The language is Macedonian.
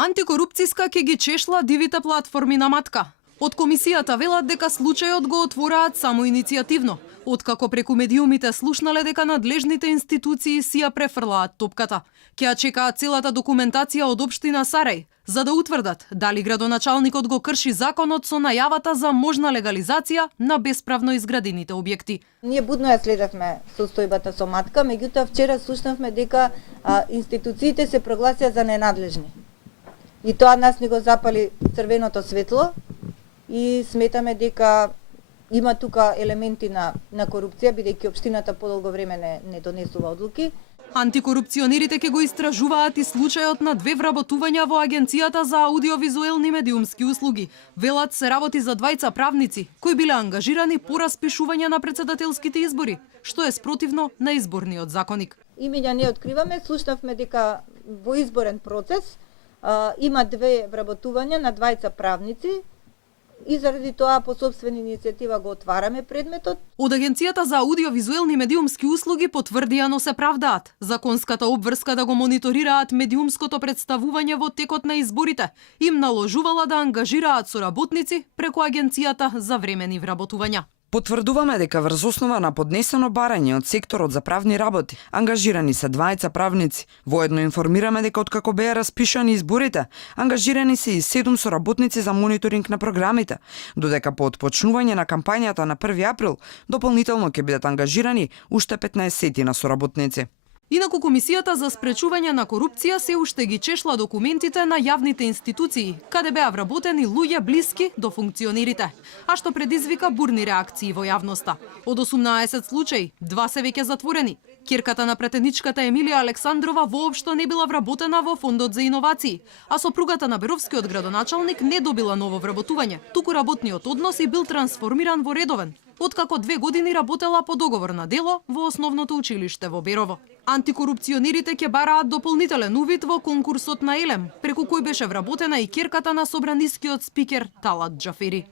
Антикорупцијска ќе ги чешла дивите платформи на матка. Од комисијата велат дека случајот го отвораат само иницијативно, откако преку медиумите слушнале дека надлежните институции си ја префрлаат топката. Ќе ја чекаат целата документација од општина Сарај, за да утврдат дали градоначалникот го крши законот со најавата за можна легализација на бесправно изградените објекти. Ние будно ја следевме состојбата со матка, меѓутоа вчера слушнавме дека институциите се прогласија за ненадлежни. И тоа нас ни го запали црвеното светло и сметаме дека има тука елементи на корупција, бидејќи општината подолго време не донесува одлуки. Антикорупционерите ќе го истражуваат и случајот на 2 вработувања во Агенцијата за аудиовизуелни медиумски услуги. Велат се работи за двајца правници, кои биле ангажирани по распишување на председателските избори, што е спротивно на изборниот законник. Имења не откриваме, слушнавме дека во изборен процес има 2 вработувања на двајца правници и заради тоа по собствена иницијатива го отвараме предметот. Од Агенцијата за аудиовизуелни медиумски услуги потврдија, но се правдаат. Законската обврска да го мониторираат медиумското представување во текот на изборите им наложувала да ангажираат соработници преку Агенцијата за времени вработувања. Потврдуваме дека врз основа на поднесено барање од секторот за правни работи, ангажирани се двајца правници. Воедно информираме дека откако беа распишани изборите, ангажирани се и 7 соработници за мониторинг на програмите, додека по отпочнување на кампањата на 1 април, дополнително ќе бидат ангажирани уште 15 на соработници. Инаку Комисијата за спречување на корупција се уште ги чешла документите на јавните институции, каде беа вработени луѓе блиски до функционерите, а што предизвика бурни реакции во јавноста. Од 18 случаи, 2 се веќе затворени. Ќерката на претеничката Емилија Александрова воопшто не била вработена во Фондот за иновации, а сопругата на Беровскиот градоначалник не добила ново вработување, туку работниот однос и бил трансформиран во редовен, откако 2 години работела по договор на дело во основното училиште во Берово. Антикорупционерите ќе бараат дополнителен увид во конкурсот на Елем, преку кој беше вработена и ќерката на собранискиот спикер Талат Џафери.